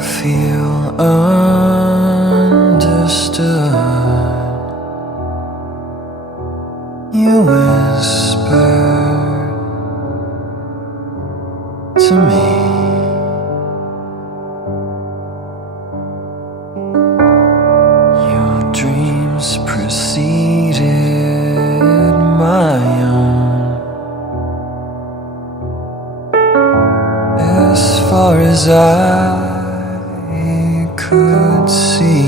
feel understood. You whispered to me. Your dreams preceded my own. As far as I could see,